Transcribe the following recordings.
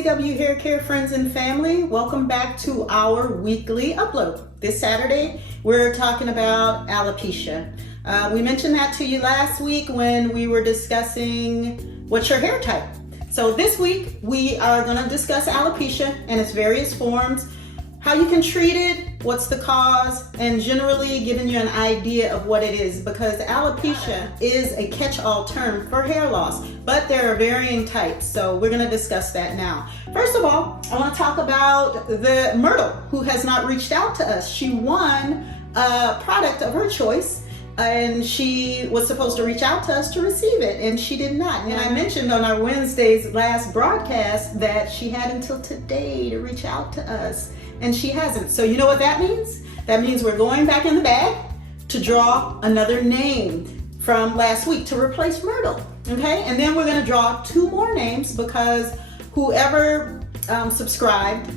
CCW Haircare friends and family, welcome back to our weekly upload. This Saturday, we're talking about alopecia. We mentioned that to you last week when we were discussing what's your hair type. So this week, we are going to discuss alopecia and its various forms, how you can treat it, what's the cause, and generally giving you an idea of what it is, because alopecia is a catch-all term for hair loss, but there are varying types, so we're going to discuss that now. First of all, I want to talk about the Myrtle, who has not reached out to us. She won a product of her choice, and she was supposed to reach out to us to receive it, and she did not. And I mentioned on our Wednesday's last broadcast that she had until today to reach out to us, and she hasn't. So you know what that means? That means we're going back in the bag to draw another name from last week to replace Myrtle, okay? And then we're gonna draw two more names because whoever subscribed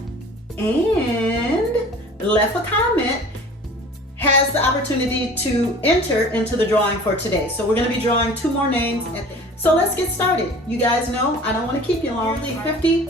and left a comment has the opportunity to enter into the drawing for today. So we're gonna be drawing two more names. So let's get started. You guys know I don't wanna keep you long. Nearly 50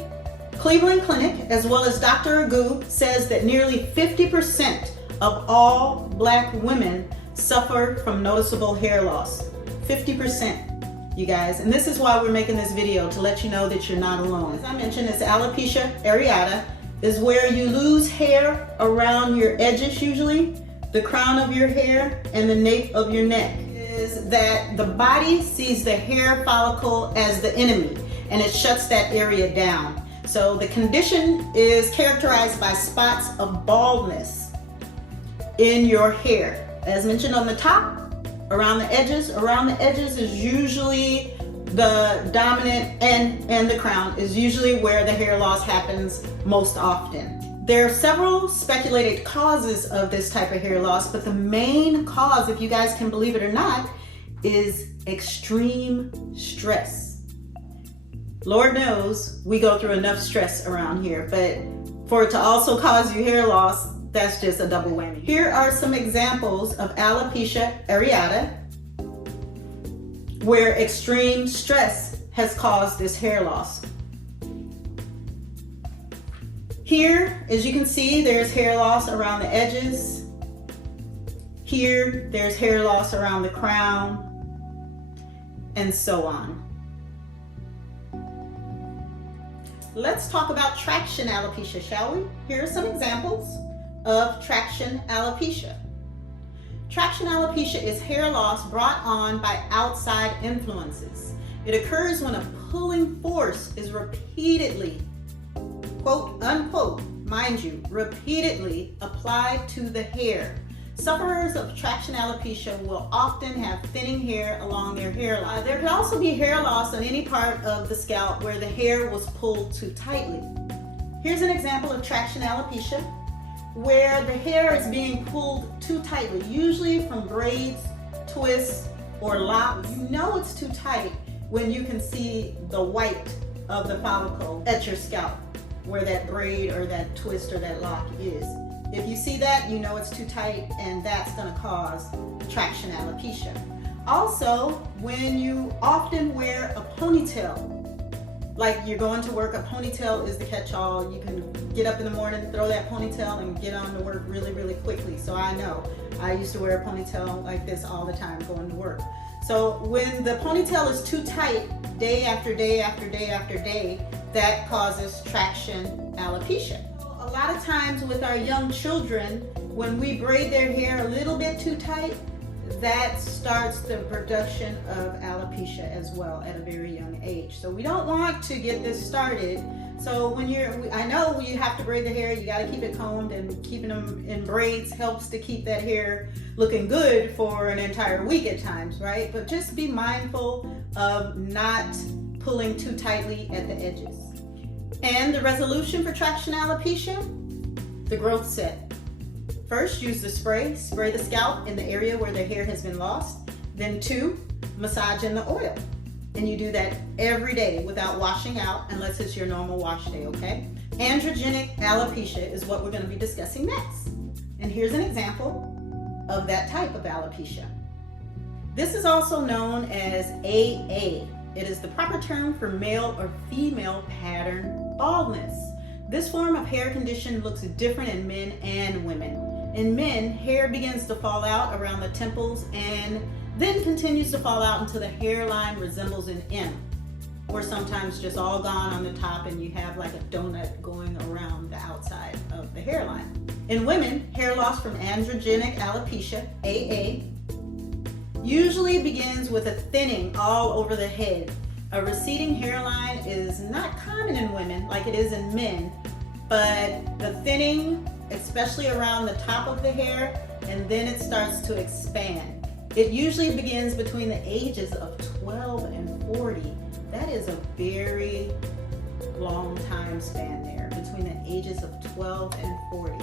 Cleveland Clinic, as well as Dr. Agu, says that nearly 50% of all Black women suffer from noticeable hair loss. 50%, you guys. And this is why we're making this video, to let you know that you're not alone. As I mentioned, it's alopecia areata, is where you lose hair around your edges usually, the crown of your hair, and the nape of your neck. Is that the body sees the hair follicle as the enemy, and it shuts that area down. So the condition is characterized by spots of baldness in your hair. As mentioned on the top, around the edges is usually the dominant, and the crown is usually where the hair loss happens most often. There are several speculated causes of this type of hair loss, but the main cause, if you guys can believe it or not, is extreme stress. Lord knows we go through enough stress around here, but for it to also cause you hair loss, that's just a double whammy. Here are some examples of alopecia areata where extreme stress has caused this hair loss. Here, as you can see, there's hair loss around the edges. Here, there's hair loss around the crown, and so on. Let's talk about traction alopecia, shall we? Here are some examples of traction alopecia. Traction alopecia is hair loss brought on by outside influences. It occurs when a pulling force is repeatedly, quote unquote, mind you, repeatedly applied to the hair. Sufferers of traction alopecia will often have thinning hair along their hairline. There could also be hair loss on any part of the scalp where the hair was pulled too tightly. Here's an example of traction alopecia where the hair is being pulled too tightly, usually from braids, twists, or locks. You know it's too tight when you can see the white of the follicle at your scalp, where that braid or that twist or that lock is. If you see that, you know it's too tight, and that's going to cause traction alopecia. Also, when you often wear a ponytail, like you're going to work, a ponytail is the catch-all. You can get up in the morning, throw that ponytail, and get on to work really, really quickly. So I know. I used to wear a ponytail like this all the time going to work. So when the ponytail is too tight, day after day after day after day, that causes traction alopecia. A lot of times with our young children, when we braid their hair a little bit too tight, that starts the production of alopecia as well at a very young age. So we don't want to get this started. So I know you have to braid the hair, you gotta keep it combed, and keeping them in braids helps to keep that hair looking good for an entire week at times, right? But just be mindful of not pulling too tightly at the edges. And the resolution for traction alopecia, the growth set. First, use the spray the scalp in the area where the hair has been lost. Then 2, massage in the oil. And you do that every day without washing out, unless it's your normal wash day, okay? Androgenic alopecia is what we're gonna be discussing next. And here's an example of that type of alopecia. This is also known as AA. It is the proper term for male or female pattern Baldness. This form of hair condition looks different in men and women. In men, hair begins to fall out around the temples and then continues to fall out until the hairline resembles an M, or sometimes just all gone on the top and you have like a donut going around the outside of the hairline. In women, hair loss from androgenic alopecia, AA, usually begins with a thinning all over the head. A receding hairline is not common in women like it is in men, but the thinning, especially around the top of the hair, and then it starts to expand. It usually begins between the ages of 12 and 40. That is a very long time span there, between the ages of 12 and 40.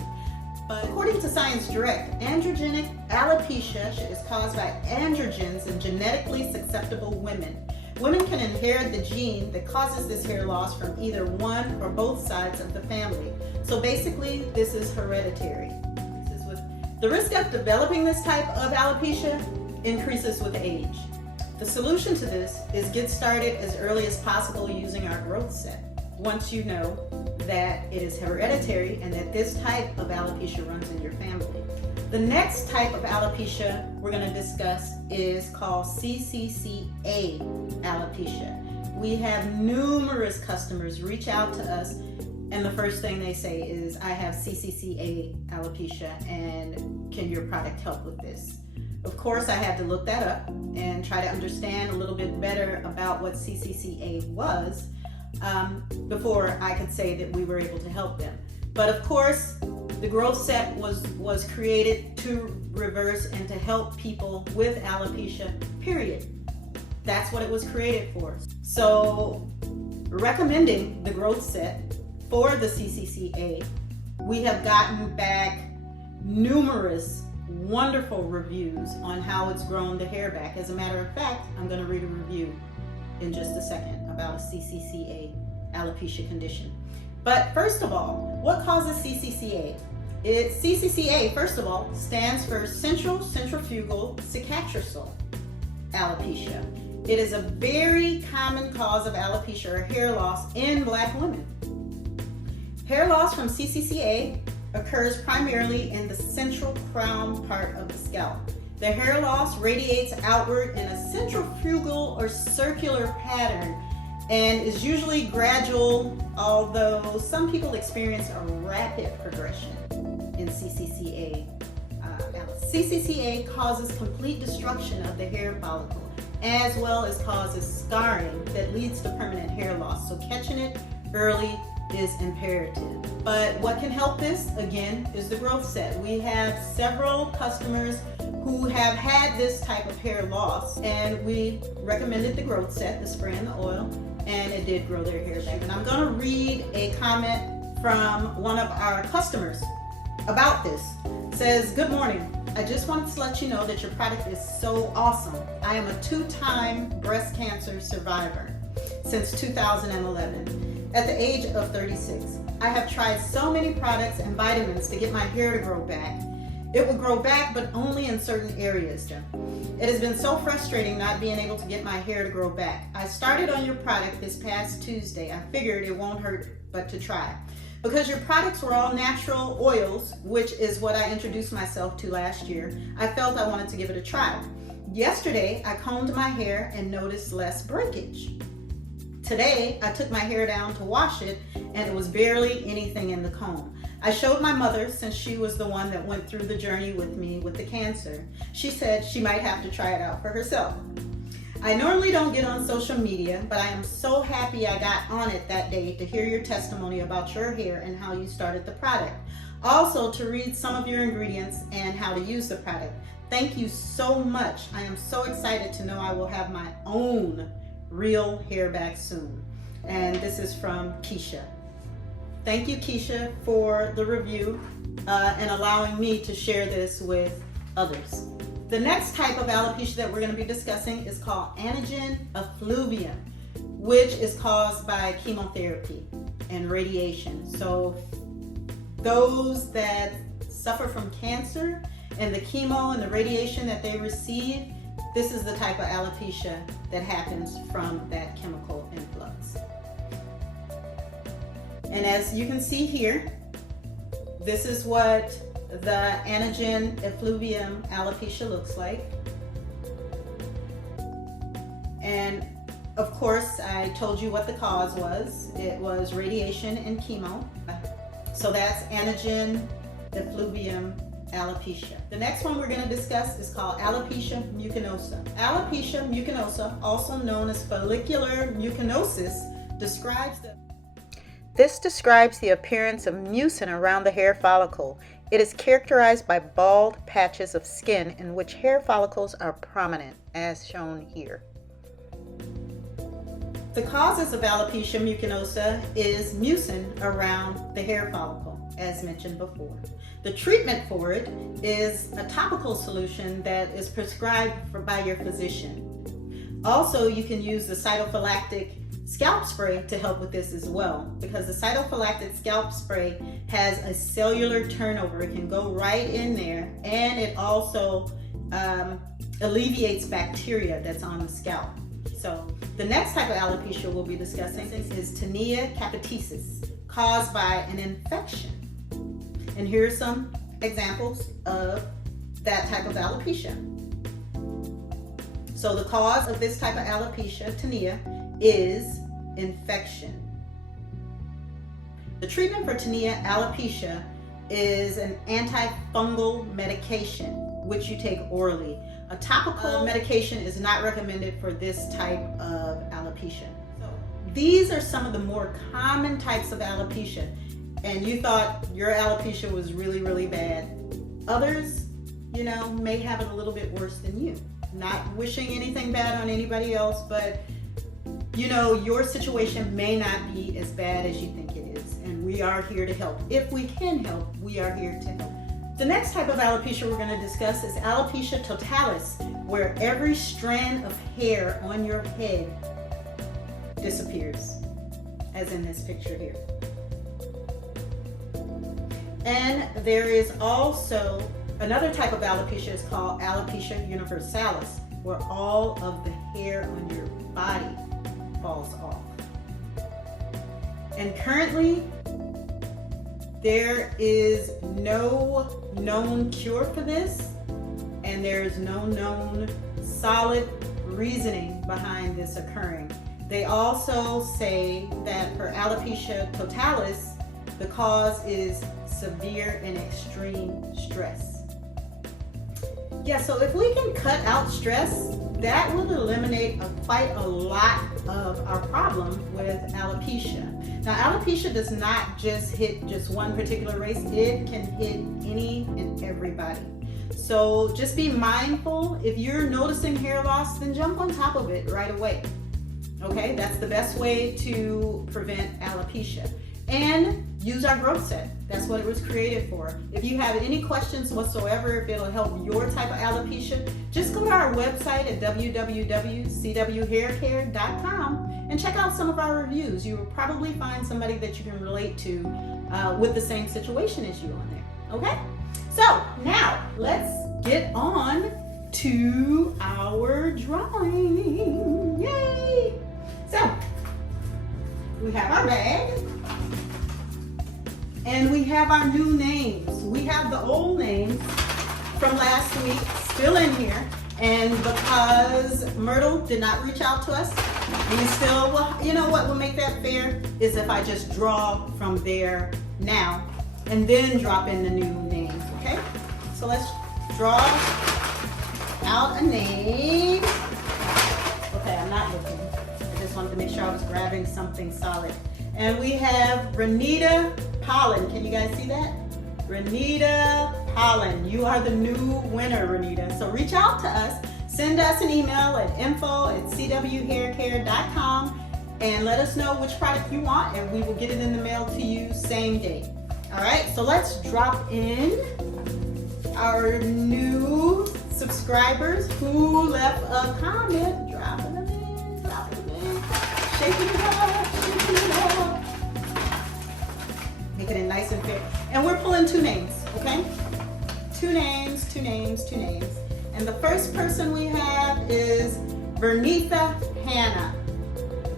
But according to Science Direct, androgenic alopecia is caused by androgens in genetically susceptible women. Women can inherit the gene that causes this hair loss from either one or both sides of the family. So basically, this is hereditary. The risk of developing this type of alopecia increases with age. The solution to this is get started as early as possible using our growth set. Once you know that it is hereditary and that this type of alopecia runs in your family. The next type of alopecia we're going to discuss is called CCCA alopecia. We have numerous customers reach out to us, and the first thing they say is, I have CCCA alopecia and can your product help with this? Of course, I had to look that up and try to understand a little bit better about what CCCA was before I could say that we were able to help them. But of course, the growth set was created to reverse and to help people with alopecia, period. That's what it was created for. So, recommending the growth set for the CCCA, we have gotten back numerous wonderful reviews on how it's grown the hair back. As a matter of fact, I'm going to read a review in just a second about a CCCA alopecia condition. But first of all, what causes CCCA? CCCA, first of all, stands for Central Centrifugal Cicatricial Alopecia. It is a very common cause of alopecia or hair loss in Black women. Hair loss from CCCA occurs primarily in the central crown part of the scalp. The hair loss radiates outward in a centrifugal or circular pattern and is usually gradual, although some people experience a rapid progression in CCCA. CCCA causes complete destruction of the hair follicle, as well as causes scarring that leads to permanent hair loss. So catching it early is imperative. But what can help this, again, is the growth set. We have several customers who have had this type of hair loss, and we recommended the growth set, the spray and the oil, and it did grow their hair back. And I'm going to read a comment from one of our customers about this. It says, "Good morning. I just wanted to let you know that your product is so awesome. I am a 2-time breast cancer survivor since 2011 at the age of 36. I have tried so many products and vitamins to get my hair to grow back. It will grow back, but only in certain areas. It has been so frustrating not being able to get my hair to grow back. I started on your product this past Tuesday. I figured it won't hurt but to try. Because your products were all natural oils, which is what I introduced myself to last year, I felt I wanted to give it a try. Yesterday, I combed my hair and noticed less breakage. Today, I took my hair down to wash it, and it was barely anything in the comb. I showed my mother, since she was the one that went through the journey with me with the cancer. She said she might have to try it out for herself. I normally don't get on social media, but I am so happy I got on it that day to hear your testimony about your hair and how you started the product. Also to read some of your ingredients and how to use the product. Thank you so much. I am so excited to know I will have my own real hair back soon." And this is from Keisha. Thank you, Keisha, for the review and allowing me to share this with others. The next type of alopecia that we're going to be discussing is called anagen effluvium, which is caused by chemotherapy and radiation. So those that suffer from cancer and the chemo and the radiation that they receive, this is the type of alopecia that happens from that chemical influx. And as you can see here, this is what the ANDROGEN effluvium alopecia looks like. And of course, I told you what the cause was. It was radiation and chemo. So that's ANDROGEN effluvium alopecia. The next one we're going to discuss is called Alopecia Mucinosa. Alopecia mucinosa, also known as follicular mucinosis, describes the appearance of mucin around the hair follicle. It is characterized by bald patches of skin in which hair follicles are prominent, as shown here. The causes of alopecia mucinosa is mucin around the hair follicle, as mentioned before. The treatment for it is a topical solution that is prescribed by your physician. Also, you can use the cytophylactic scalp spray to help with this as well, because the cytophylactic scalp spray has a cellular turnover. It can go right in there, and it also alleviates bacteria that's on the scalp. So the next type of alopecia we'll be discussing is Tinea Capitis, caused by an infection. And here are some examples of that type of alopecia. So the cause of this type of alopecia, tinea, is infection. The treatment for tinea alopecia is an antifungal medication, which you take orally. A topical medication is not recommended for this type of alopecia. So these are some of the more common types of alopecia. And you thought your alopecia was really, really bad. Others, may have it a little bit worse than you. Not wishing anything bad on anybody else, but your situation may not be as bad as you think it is. And we are here to help. If we can help, we are here to help. The next type of alopecia we're going to discuss is Alopecia Totalis, where every strand of hair on your head disappears, as in this picture here. And there is also another type of alopecia is called Alopecia Universalis, where all of the hair on your body falls off. And currently, there is no known cure for this, and there is no known solid reasoning behind this occurring. They also say that for Alopecia Totalis, the cause is severe and extreme stress. Yeah, so if we can cut out stress, that would eliminate quite a lot of our problem with alopecia. Now, alopecia does not just hit just one particular race. It can hit any and everybody. So just be mindful. If you're noticing hair loss, then jump on top of it right away. Okay, that's the best way to prevent alopecia. And use our growth set. That's what it was created for. If you have any questions whatsoever, if it'll help your type of alopecia, just go to our website at www.cwhaircare.com and check out some of our reviews. You will probably find somebody that you can relate to with the same situation as you on there. Okay? So now let's get on to our drawing. Yay! So we have our bag. And we have our new names. We have the old names from last week still in here. And because Myrtle did not reach out to us, we still, what will make that fair is if I just draw from there now and then drop in the new names, okay? So let's draw out a name. Okay, I'm not looking. I just wanted to make sure I was grabbing something solid. And we have Renita Pollen. Can you guys see that? Renita Pollen. You are the new winner, Renita. So reach out to us. Send us an email at info@cwhaircare.com and let us know which product you want, and we will get it in the mail to you same day. All right, so let's drop in our new subscribers who left a comment. Drop them in, drop them in. Shaking it up, shaking it up. Making it nice and fair. And we're pulling two names, okay? Two names. And the first person we have is Vernitha Hannah.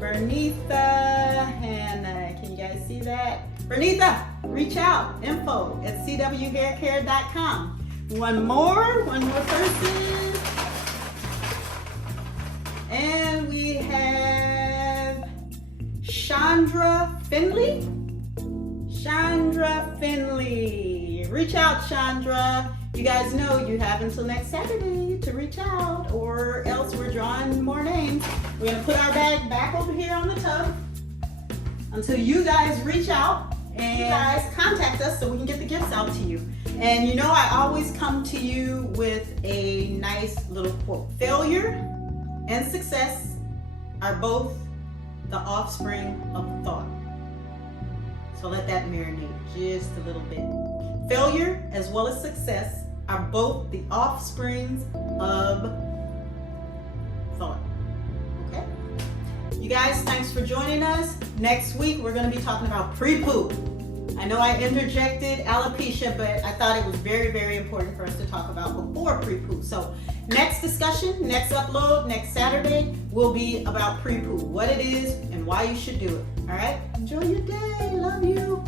Vernitha Hannah. Can you guys see that. Renita, reach out, info@cwhaircare.com. One more person. And we have Shonda Finley. Shonda Finley. Reach out, Shonda. You guys know you have until next Saturday to reach out, or else we're drawing more names. We're going to put our bag back over here on the tub until you guys reach out and you guys contact us so we can get the gifts out to you. And you know I always come to you with a nice little quote. Failure and success are both the offspring of thought. So let that marinate just a little bit. Failure as well as success are both the offsprings of thought. Okay? You guys, thanks for joining us. Next week, we're going to be talking about pre-poop. I know I interjected alopecia, but I thought it was very, very important for us to talk about before pre-poop. So next discussion, next upload, next Saturday will be about pre-poop, what it is and why you should do it. All right? Enjoy your day. Love you.